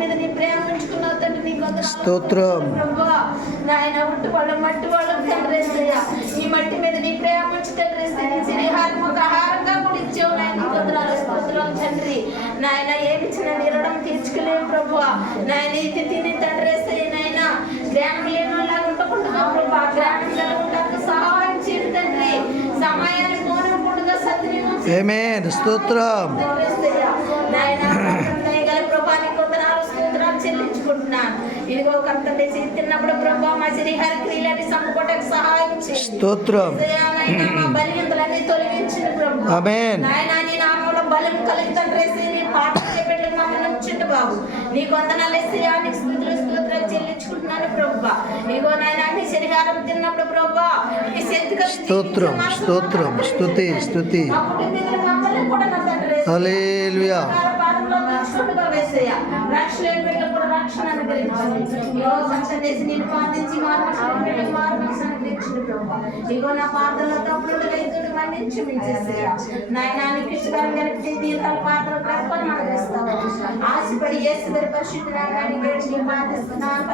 మీద నీ ప్రేమ ఉంచుకున్నావు తండ్రి. నీకు స్తోత్రం నాయన. ఉట్టు వాళ్ళం మట్టి వాళ్ళం తండ్రి. ఈ మట్టి మీద నీ ప్రేమ ఉంచి తండ్రి శ్రీహారం ఒక ఆహారంగా కూడా ఇచ్చావు నాయన. నీకు వందనాలు స్తోత్రాలు తండ్రి. నాయన ఏమిచ్చిన నీ రుణం తీర్చుకోలేము ప్రభు. నాయన ఇది తిని తండ్రి నాయన జ్ఞానం లేని వాళ్ళగా ఉండకుండా ప్రభు జ్ఞానం కలుగుతానికి సహాయం చేయండి తండ్రి. సమయాన్ని కోనకుండా సద్వినియోగం ఆమేన్. స్తోత్రం చెల్లించుకుంటున్నాను. ఇదిగో కంటే తిన్నప్పుడు ప్రభావ మా శ్రీహరి క్రియలని సమ్ముకోవడానికి సహాయం చేయండి. స్తోత్రం బలిందులన్నీ తొలగించింది ప్రభు. ఆమేన్. నాయన నీ నామంలో బలం కలిగి తండ్రి నీ పాట చెప్పండి మమ్మల్ని ఉంచండి బాబు. నీకు వందనాలు నీకు స్తోత్రాలు చెల్లించుకుంటున్నాను ప్రభు. ఇదిగో నాయన నీ శరీరం తిన్నప్పుడు ప్రభు నీ శక్తిగా స్తోత్రం స్తోత్రం స్తుతి స్తుతి మమ్మల్ని కూడా నా తండ్రి హల్లెలూయా రక్షణ నేను పాటించి ఇగో నా పాత్రలో తప్పులు రైతుడు మన్నించి మించేసేయా. నాయనానికి ఇష్టకరంగా దీర్ఘాల పాత్ర ప్రతిఫలం అనుగ్రహిస్తావు. ఆశపడి యేసు పరిశుద్ధ నామమున వేడి ప్రార్థిస్తున్నాను.